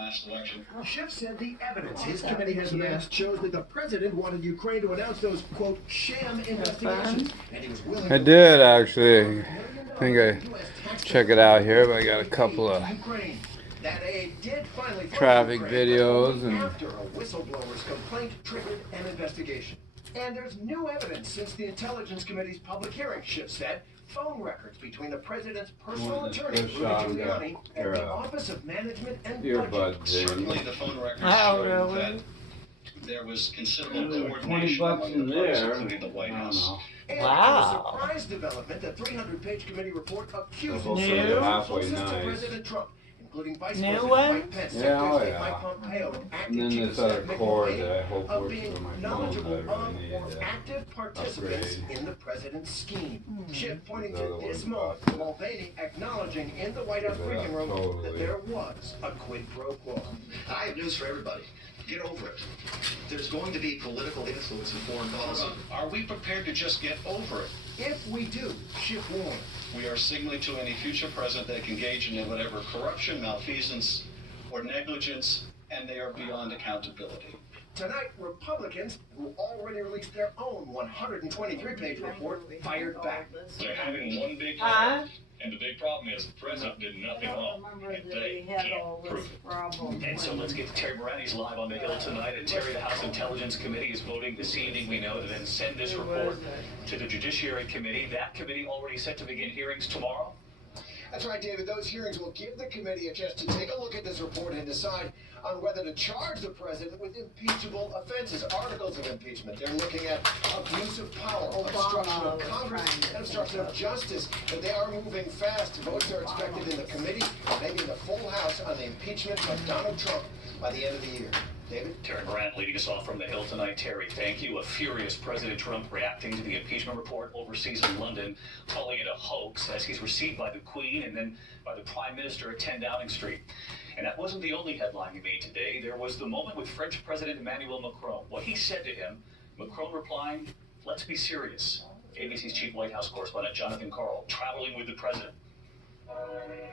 last election. Schiff said the evidence his committee has amassed shows that the president wanted Ukraine to announce those, quote, sham investigations. And he was willing I did actually. I think I check it out here, but I got a couple of that aid did finally traffic videos and after a whistleblower's complaint triggered an investigation. And there's new evidence since the Intelligence Committee's public hearing, Schiff said. Phone records between the president's personal attorney, Rudy Giuliani, and the Office of Management and Budget. Certainly the phone records show that there was considerable coordination among the parties, including the White House. And a surprise development, the 300-page committee report accuses those closest to President Trump, including Vice President Mike Pence, Secretary of State Mike Pompeo, and Acting Chief of Staff Mick Mulvaney, of being knowledgeable of or active participants in the president's scheme. Schiff pointing to this moment, Mulvaney acknowledging in the White House briefing room that there was a quid pro quo. I have news for everybody. Get over it. There's going to be political influence in foreign policy. Are we prepared to just get over it? If we do, Schiff warned, we are signaling to any future president they can engage in whatever corruption, malfeasance, or negligence, and they are beyond accountability. Tonight, Republicans, who already released their own 123-page report, fired back. They're having one big problem, and the big problem is the president did nothing wrong, and they can't prove it. And so let's get to Terry Moran. He's live on the Hill tonight. And Terry, the House Intelligence Committee is voting this evening, we know, to then send this report to the Judiciary Committee. That committee already set to begin hearings tomorrow. That's right, David. Those hearings will give the committee a chance to take a look at this report and decide on whether to charge the president with impeachable offenses, articles of impeachment. They're looking at abuse of power, obstruction of Congress, and obstruction of justice. But they are moving fast. Votes are expected in the committee, maybe in the full House, on the impeachment of Donald Trump by the end of the year. David? Terry Moran leading us off from the Hill tonight. Terry, thank you. A furious President Trump reacting to the impeachment report overseas in London, calling it a hoax as he's received by the Queen and then by the Prime Minister at 10 Downing Street. And that wasn't the only headline he made today. There was the moment with French President Emmanuel Macron. What he said to him, Macron replying, "Let's be serious." ABC's chief White House correspondent Jonathan Karl traveling with the president.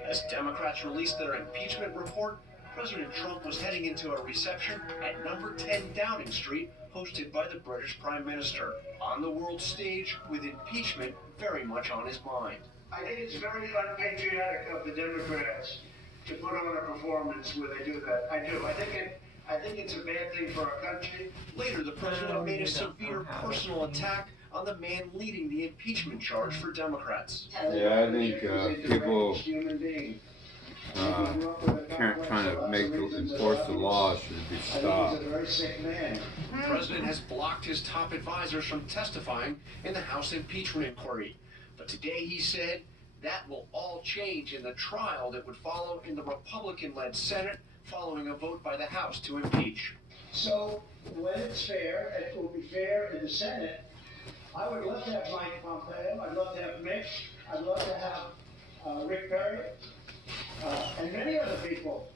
As Democrats released their impeachment report, President Trump was heading into a reception at number 10 Downing Street, hosted by the British Prime Minister. On the world stage, with impeachment very much on his mind. I think it's very unpatriotic of the Democrats to put on a performance where they do that. I do. I think it's a bad thing for our country. Later, the president made a severe personal attack on the man leading the impeachment charge for Democrats. yeah, I think people trying to enforce the law should be stopped. He's a very sick man. The president has blocked his top advisors from testifying in the House impeachment inquiry. But today he said that will all change in the trial that would follow in the Republican-led Senate following a vote by the House to impeach. So when it's fair, it will be fair in the Senate. I would love to have Mike Pompeo. I'd love to have Mitch. I'd love to have Rick Perry and many other people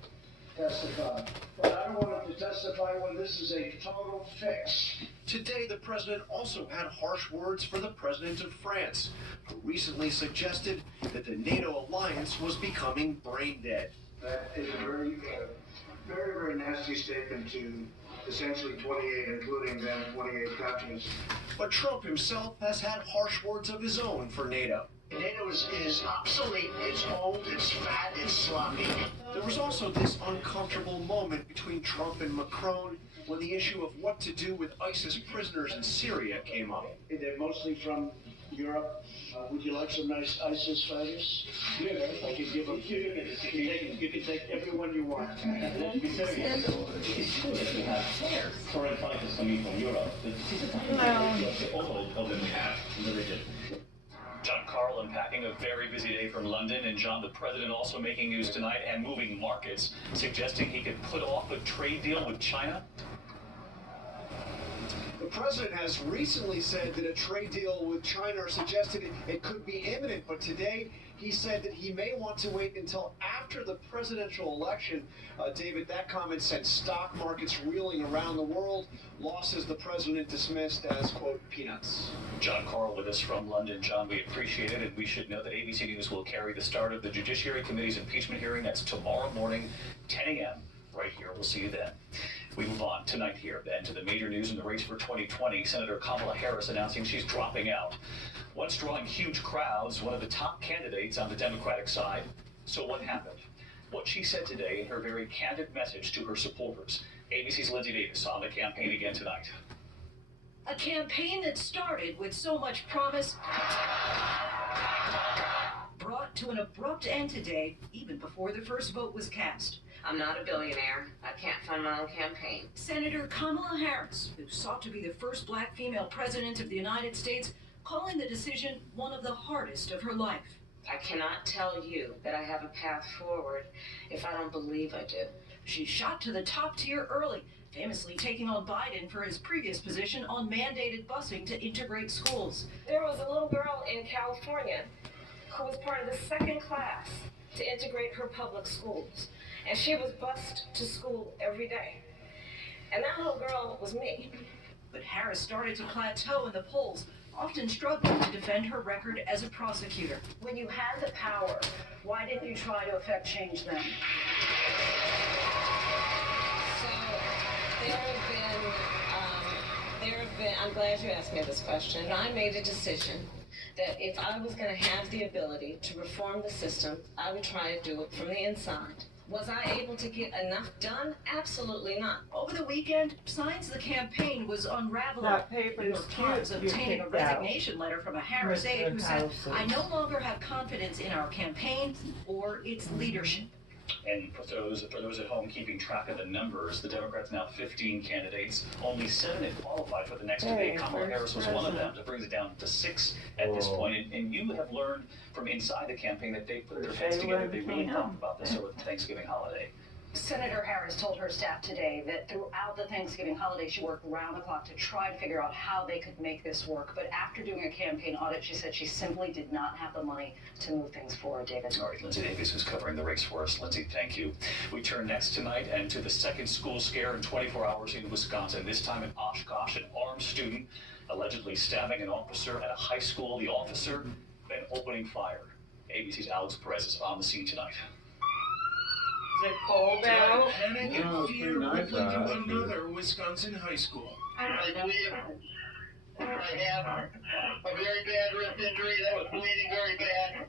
testify. But I don't want them to testify when this is a total fix. Today, the president also had harsh words for the president of France, who recently suggested that the NATO alliance was becoming brain dead. That is a very, very nasty statement to essentially 28, including them 28 countries. But Trump himself has had harsh words of his own for NATO. NATO is obsolete, it's old, it's fat, it's sloppy. There was also this uncomfortable moment between Trump and Macron when the issue of what to do with ISIS prisoners in Syria came up. They're mostly from Europe. Would you like some nice ISIS fighters? Yeah, I can give them. You can take everyone you want. It is true that we have foreign fighters coming from Europe. This is the overall problem we have in the region. John Karl unpacking a very busy day from London, and John, the president also making news tonight and moving markets, suggesting he could put off a trade deal with China. The president has recently said that a trade deal with China suggested it could be imminent, but today he said that he may want to wait until after the presidential election. David, that comment sent stock markets reeling around the world. Losses the president dismissed as, quote, peanuts. John Karl with us from London. John, we appreciate it, and we should know that ABC News will carry the start of the Judiciary Committee's impeachment hearing. That's tomorrow morning, 10 a.m., right We'll see you then. We move on tonight here then to the major news in the race for 2020. Senator Kamala Harris announcing she's dropping out. Once drawing huge crowds, one of the top candidates on the Democratic side. So what happened? What she said today in her very candid message to her supporters. ABC's Lindsay Davis on the campaign again tonight. A campaign that started with so much promise brought to an abrupt end today, even before the first vote was cast. I'm not a billionaire. I can't fund my own campaign. Senator Kamala Harris, who sought to be the first black female president of the United States, calling the decision one of the hardest of her life. I cannot tell you that I have a path forward if I don't believe I do. She shot to the top tier early, famously taking on Biden for his previous position on mandated busing to integrate schools. There was a little girl in California who was part of the second class to integrate her public schools. And she was bused to school every day. And that little girl was me. But Harris started to plateau in the polls, often struggling to defend her record as a prosecutor. When you had the power, Why didn't you try to affect change then? so there have been, I'm glad you asked me this question. I made a decision that if I was going to have the ability to reform the system, I would try to do it from the inside. Was I able to get enough done? Absolutely not. Over the weekend, signs the campaign was unraveling. That paper New is York Times cute. You obtaining a picked out. resignation letter from a Harris aide who said, "I no longer have confidence in our campaign or its leadership." And for those at home keeping track of the numbers, the Democrats now 15 candidates. Only 7 have qualified for the next debate. Kamala Harris was one of them. That brings it down to 6 at this point. And you have learned from inside the campaign that they put their heads together. They really talked about this over the Thanksgiving holiday. Senator Harris told her staff today that throughout the Thanksgiving holiday, she worked round the clock to try to figure out how they could make this work. But after doing a campaign audit, she said she simply did not have the money to move things forward, David. All right, Lindsay Davis is covering the race for us. Lindsay, thank you. We turn next tonight and to the second school scare in 24 hours in Wisconsin. This time in Oshkosh, an armed student allegedly stabbing an officer at a high school. The officer then opening fire. ABC's Alex Perez is on the scene tonight. Is it cold out? Panic and fear rippling through another Wisconsin high school. I believe I have a very bad wrist injury that was bleeding very bad.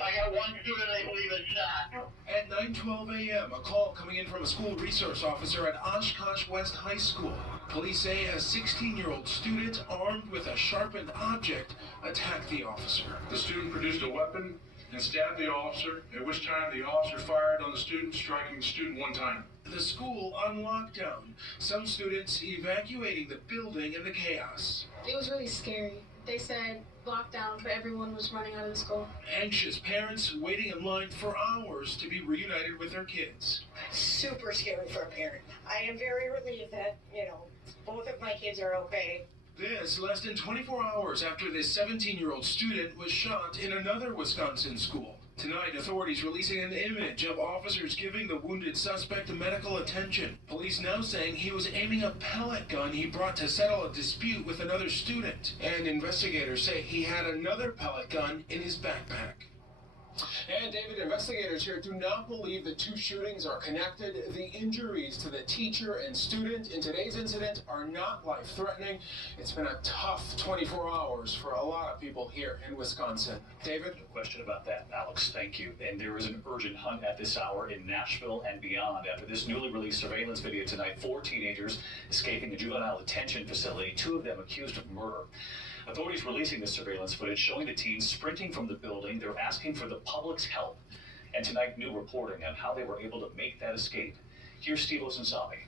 I got one student I believe is shot. At 9:12 a.m., a call coming in from a school resource officer at Oshkosh West High School. Police say a 16-year-old student armed with a sharpened object attacked the officer. The student produced a weapon and stabbed the officer, at which time the officer fired on the student, striking the student one time. The school on lockdown. Some students evacuating the building in the chaos. It was really scary. They said lockdown, but everyone was running out of the school. Anxious parents waiting in line for hours to be reunited with their kids. Super scary for a parent. I am very relieved that, both of my kids are okay. This less than 24 hours after this 17-year-old student was shot in another Wisconsin school. Tonight, authorities releasing an image of officers giving the wounded suspect medical attention. Police now saying he was aiming a pellet gun he brought to settle a dispute with another student. And investigators say he had another pellet gun in his backpack. And David, investigators here do not believe the two shootings are connected. The injuries to the teacher and student in today's incident are not life-threatening. It's been a tough 24 hours for a lot of people here in Wisconsin. David? No question about that, Alex. Thank you. And there is an urgent hunt at this hour in Nashville and beyond. After this newly released surveillance video tonight, 4 teenagers escaping a juvenile detention facility, 2 of them accused of murder. Authorities releasing this surveillance footage showing the teens sprinting from the building. They're asking for the public's help. And tonight, new reporting on how they were able to make that escape. Here's Steve Osunsami.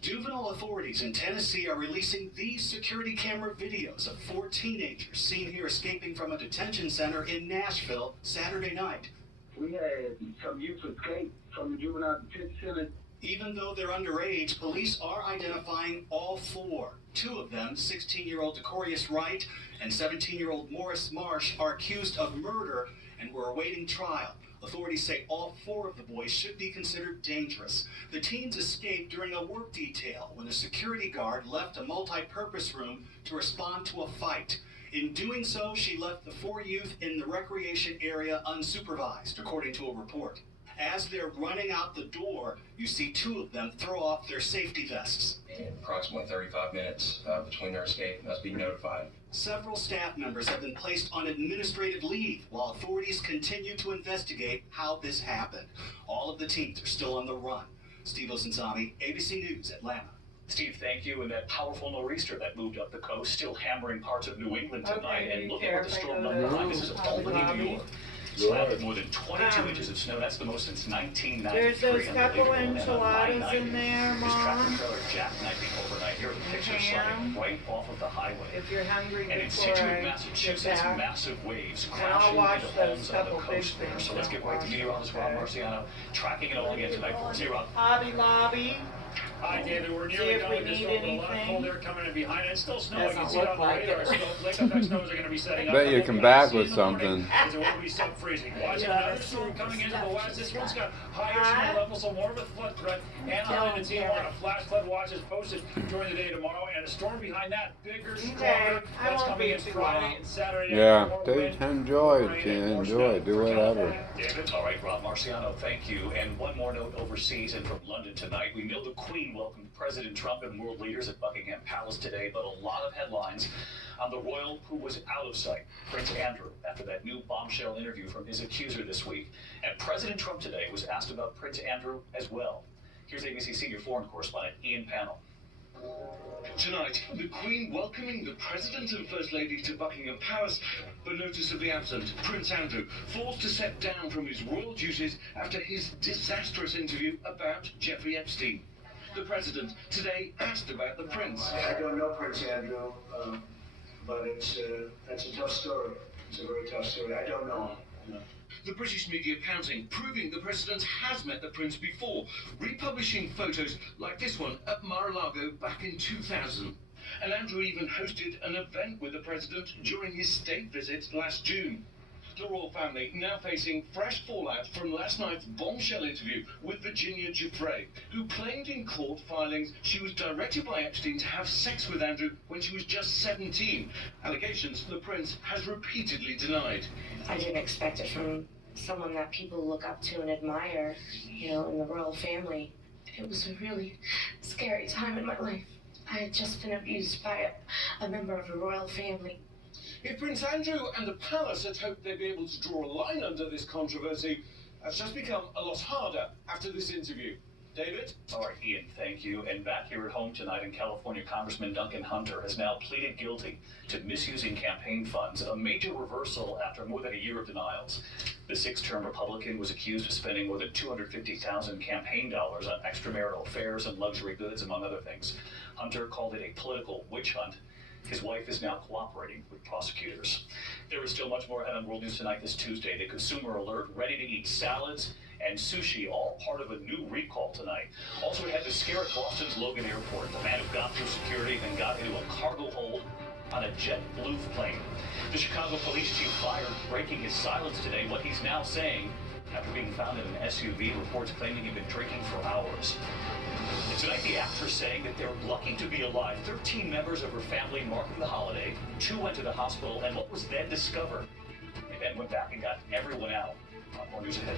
Juvenile authorities in Tennessee are releasing these security camera videos of 4 teenagers seen here escaping from a detention center in Nashville Saturday night. We had some youth escape from the juvenile detention center. Even though they're underage, police are identifying all 4. 2 of them, 16-year-old Decorius Wright and 17-year-old Morris Marsh, are accused of murder and were awaiting trial. Authorities say all 4 of the boys should be considered dangerous. The teens escaped during a work detail when a security guard left a multi-purpose room to respond to a fight. In doing so, she left the 4 youth in the recreation area unsupervised, according to a report. As they're running out the door, you see two of them throw off their safety vests. Approximately 35 minutes between their escape must be notified. Several staff members have been placed on administrative leave while authorities continue to investigate how this happened. All of the teams are still on the run. Steve Osunzami, ABC News, Atlanta. Steve, thank you. And that powerful nor'easter that moved up the coast, still hammering parts of New England tonight. And look at what the storm left behind. This is Albany, New York. Slapped more than 22 inches of snow. That's the most since 1993. There's those couple enchiladas in there, This tractor trailer jackknifing overnight. Here are the pictures sliding right off of the highway. If you're hungry And in before Situate, I get Massachusetts, back. massive waves And I'll crashing wash into those homes on the couple big coast there. things. So let's get right to meteorologist Rob Marciano, tracking it all again tonight for us. Hey, Rob. Hobby Lobby. Hi, David. We're See nearly if done we with this need storm. A lot of anything. cold air coming in behind it. It's still snowing. You can Doesn't see it look on the like radar. it. Still, lake effect snows are going to be setting up. Bet you can back with something. Because it will be sub-freezing. Watch another storm coming into the west. This one's got higher snow levels, so more of a flood threat. Anaheim and Tijuana, flash flood watches posted during the day tomorrow. And a storm behind that, bigger, stronger. I That's won't coming be in too Friday long. and Saturday. Yeah, More they wind, enjoy, rain, and more snow. do whatever. David. All right, Rob Marciano, thank you. And one more note overseas and from London tonight. We know the Queen welcomed President Trump and world leaders at Buckingham Palace today, but a lot of headlines on the royal who was out of sight, Prince Andrew, after that new bombshell interview from his accuser this week. And President Trump today was asked about Prince Andrew as well. Here's ABC senior foreign correspondent Ian Pannell. Tonight, the Queen welcoming the President and First Lady to Buckingham Palace, but noticeably absent, Prince Andrew, forced to step down from his royal duties after his disastrous interview about Jeffrey Epstein. The President today asked about the Prince. I don't know Prince Andrew, but that's a tough story. It's a very tough story. I don't know him. The British media counting, proving the President has met the Prince before, republishing photos like this one at Mar-a-Lago back in 2000. And Andrew even hosted an event with the President during his state visit last June. The royal family now facing fresh fallout from last night's bombshell interview with Virginia Giuffre, who claimed in court filings she was directed by Epstein to have sex with Andrew when she was just 17. Allegations the Prince has repeatedly denied. I didn't expect it from someone that people look up to and admire, you know, in the royal family. It was a really scary time in my life. I had just been abused by a member of the royal family. If Prince Andrew and the palace had hoped they'd be able to draw a line under this controversy, that's just become a lot harder after this interview. David? All right, Ian, thank you. And back here at home tonight in California, Congressman Duncan Hunter has now pleaded guilty to misusing campaign funds, a major reversal after more than a year of denials. The six-term Republican was accused of spending more than $250,000 campaign dollars on extramarital affairs and luxury goods, among other things. Hunter called it a political witch hunt. His wife is now cooperating with prosecutors. There is still much more ahead on World News Tonight this Tuesday. The Consumer Alert, ready-to-eat salads, and sushi, all part of a new recall tonight. Also, we had the scare at Boston's Logan Airport. The man who got through security then got into a cargo hold on a JetBlue plane. The Chicago police chief fired, breaking his silence today, what he's now saying after being found in an SUV, reports claiming he'd been drinking for hours. And tonight, the actress saying that they're lucky to be alive. 13 members of her family marking the holiday. 2 went to the hospital, and what was then discovered? They then went back and got everyone out. More news ahead.